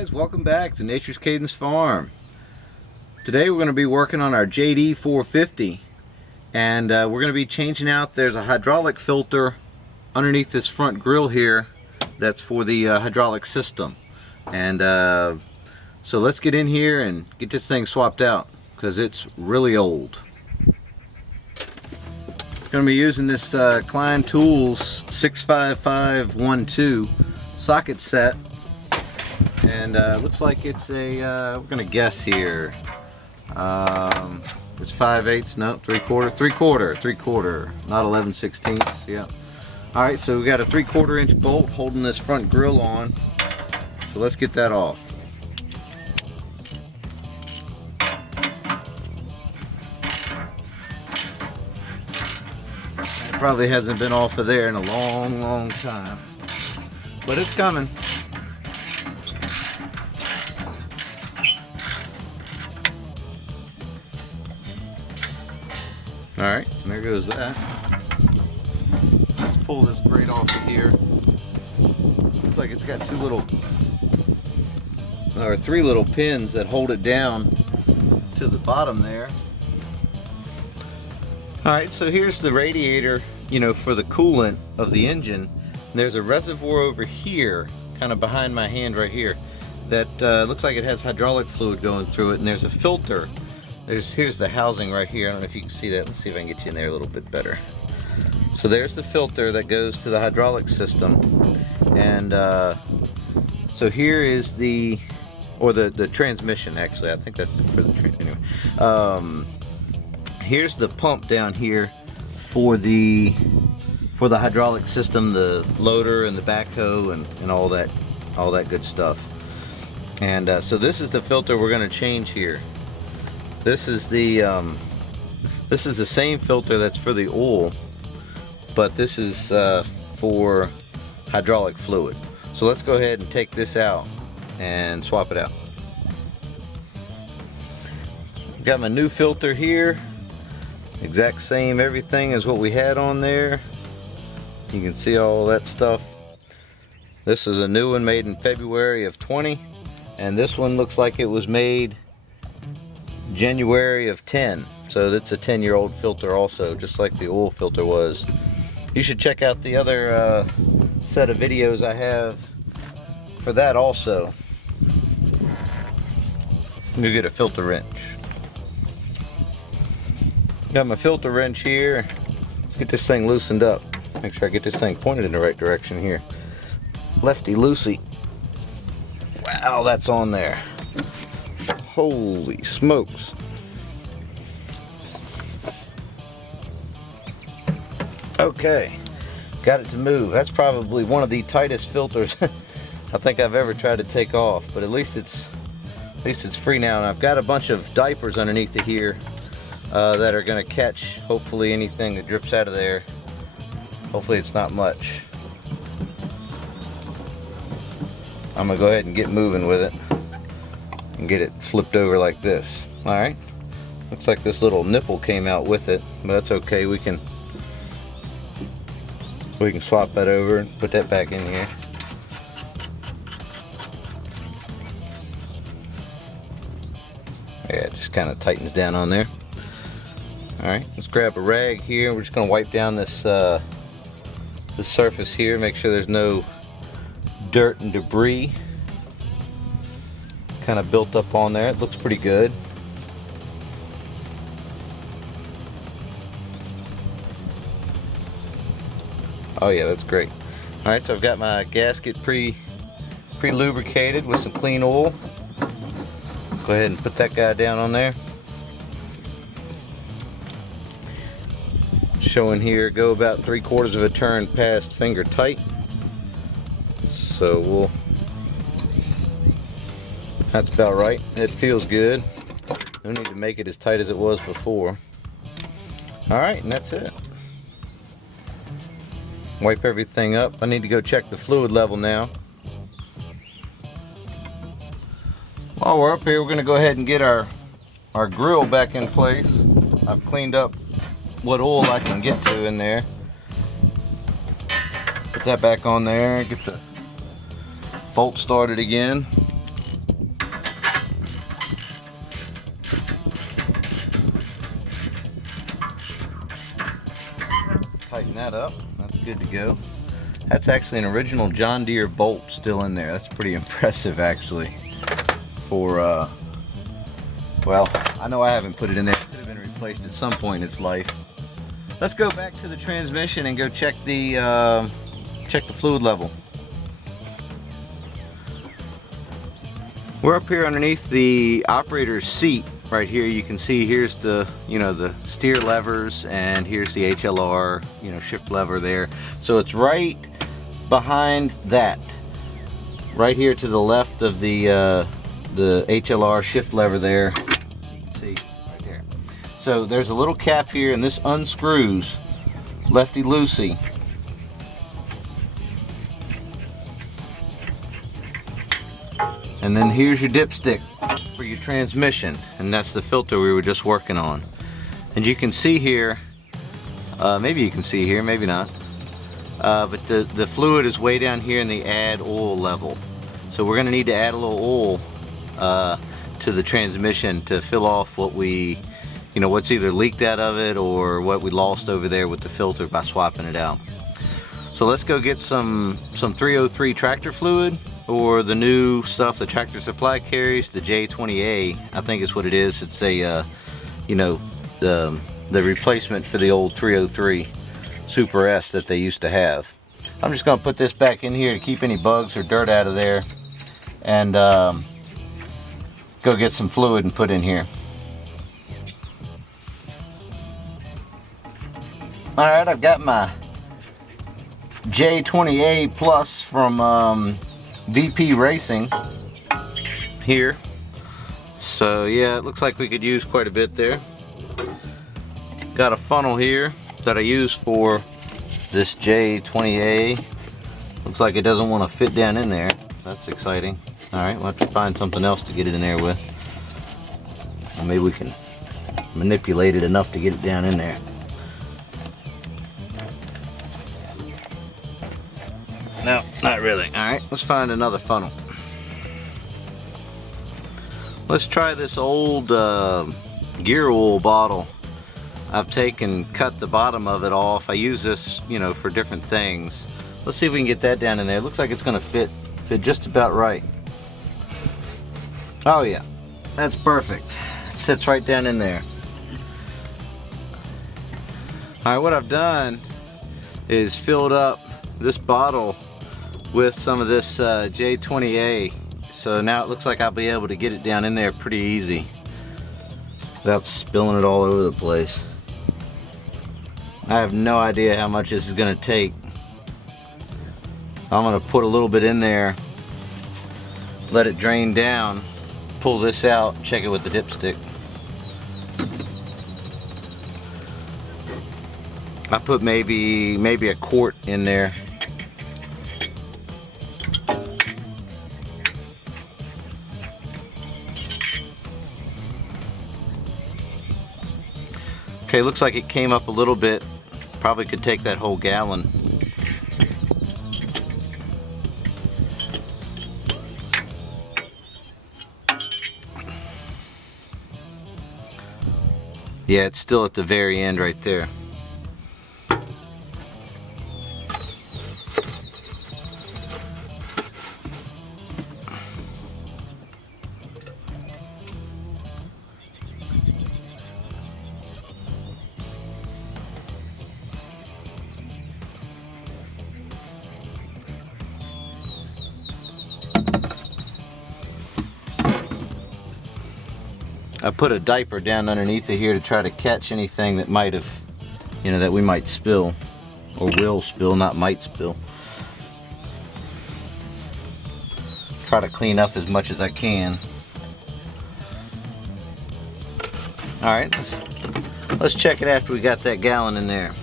guys, welcome back to Nature's Cadence Farm. Today we're going to be working on our JD450, and we're going to be changing out, there's a hydraulic filter underneath this front grill here that's for the hydraulic system. And so let's get in here and get this thing swapped out because it's really old. Going to be using this Klein Tools 65512 socket set, and looks like it's a we're gonna guess here, it's 5/8, no, 3/4, not 11/16. Yeah. All right, so we got a 3/4 inch bolt holding this front grill on, so let's get that off. It probably hasn't been off of there in a long time, but it's coming. Alright, there goes that. Let's pull this grate off of here. Looks like it's got three little pins that hold it down to the bottom there. Alright, so here's the radiator, for the coolant of the engine. There's a reservoir over here, kind of behind my hand right here, that looks like it has hydraulic fluid going through it, and there's a filter. Here's the housing right here. I don't know if you can see that. Let's see if I can get you in there a little bit better. So there's the filter that goes to the hydraulic system, and so here is the transmission. Actually, I think that's for the anyway. Here's the pump down here for the hydraulic system, the loader and the backhoe and all that good stuff. And so this is the filter we're going to change here. This is the same filter that's for the oil, but this is for hydraulic fluid. So let's go ahead and take this out and swap it out. Got my new filter here, exact same everything as what we had on there. You can see all that stuff. This is a new one made in February of 20, and this one looks like it was made January of 10, so that's a 10-year-old filter also, just like the oil filter was. You should check out the other set of videos I have for that also. I'm gonna get a filter wrench. Got my filter wrench here. Let's get this thing loosened up. Make sure I get this thing pointed in the right direction here. Lefty loosey. Wow, that's on there. Holy smokes. Okay, got it to move. That's probably one of the tightest filters I think I've ever tried to take off, but at least it's free now. And I've got a bunch of diapers underneath it here that are going to catch hopefully anything that drips out of there. Hopefully it's not much. I'm gonna go ahead and get moving with it and get it flipped over like this. Alright, looks like this little nipple came out with it, but that's okay. We can swap that over and put that back in here. Yeah, it just kind of tightens down on there. Alright, let's grab a rag here. We're just going to wipe down this the surface here, make sure there's no dirt and debris kind of built up on there. It looks pretty good. Oh yeah, that's great. Alright, so I've got my gasket pre-lubricated with some clean oil. Go ahead and put that guy down on there. Showing here, go about 3/4 of a turn past finger tight. So that's about right. It feels good. No need to make it as tight as it was before. Alright, and that's it. Wipe everything up. I need to go check the fluid level now. While we're up here, we're going to go ahead and get our grill back in place. I've cleaned up what oil I can get to in there. Put that back on there, get the bolt started again. Tighten that up. That's good to go. That's actually an original John Deere bolt still in there. That's pretty impressive actually. For well, I know I haven't put it in there. It could have been replaced at some point in its life. Let's go back to the transmission and go check the fluid level. We're up here underneath the operator's seat. Right here you can see here's the, the steer levers, and here's the HLR, shift lever there. So it's right behind that. Right here to the left of the HLR shift lever there. You can see right there. So there's a little cap here, and this unscrews lefty-loosey. And then here's your dipstick for your transmission, and that's the filter we were just working on. And you can see here, maybe you can see here, maybe not, but the fluid is way down here in the add oil level. So we're going to need to add a little oil to the transmission to fill off what we, what's either leaked out of it or what we lost over there with the filter by swapping it out. So let's go get some 303 tractor fluid, or the new stuff the Tractor Supply carries, the J20A, I think is what it is. It's a, the replacement for the old 303 Super S that they used to have. I'm just going to put this back in here to keep any bugs or dirt out of there, and go get some fluid and put in here. Alright, I've got my J20A Plus from VP Racing here. So yeah, it looks like we could use quite a bit there. Got a funnel here that I use for this J20A. Looks like it doesn't want to fit down in there. That's exciting. Alright, we'll have to find something else to get it in there with. Or maybe we can manipulate it enough to get it down in there. No, not really. Alright, let's find another funnel. Let's try this old gear oil bottle. I've cut the bottom of it off. I use this, for different things. Let's see if we can get that down in there. It looks like it's going to fit just about right. Oh yeah, that's perfect. It sits right down in there. Alright, what I've done is filled up this bottle with some of this J20A, so now it looks like I'll be able to get it down in there pretty easy without spilling it all over the place. I have no idea how much this is going to take. I'm going to put a little bit in there, let it drain down, pull this out, check it with the dipstick. I put maybe a quart in there. Okay, looks like it came up a little bit. Probably could take that whole gallon. Yeah, it's still at the very end right there. I put a diaper down underneath it here to try to catch anything that might have, that we might spill, or will spill, not might spill. Try to clean up as much as I can. Alright, let's check it after we got that gallon in there.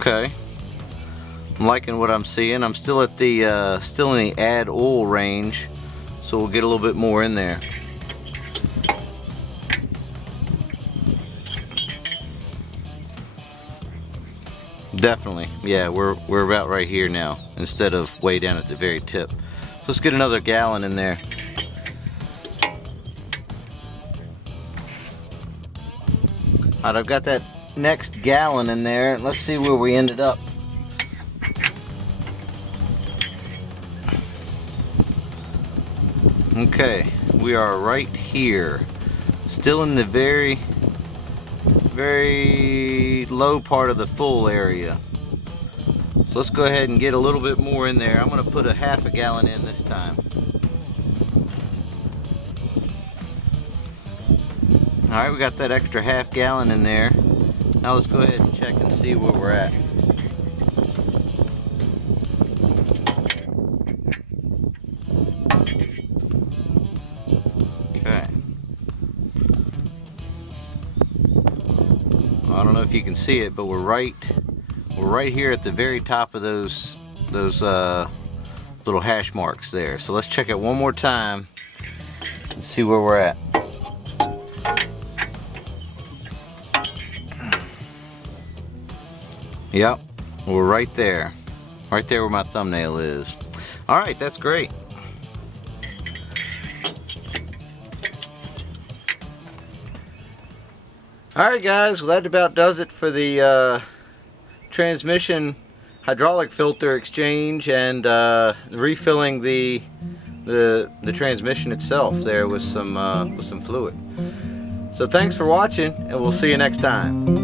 Okay, I'm liking what I'm seeing. I'm still at the still in the add oil range, so we'll get a little bit more in there. Definitely, yeah, we're about right here now instead of way down at the very tip. Let's get another gallon in there. Alright, I've got that next gallon in there. Let's see where we ended up. Okay, we are right here. Still in the very low part of the full area. So let's go ahead and get a little bit more in there. I'm going to put a half a gallon in this time. Alright, we got that extra half gallon in there. Now let's go ahead and check and see where we're at. Okay. Well, I don't know if you can see it, but we're right here at the very top of those little hash marks there. So let's check it one more time and see where we're at. Yep, we're right there where my thumbnail is. Alright, that's great. Alright guys, well, that about does it for the transmission hydraulic filter exchange and refilling the transmission itself there with some fluid. So thanks for watching, and we'll see you next time.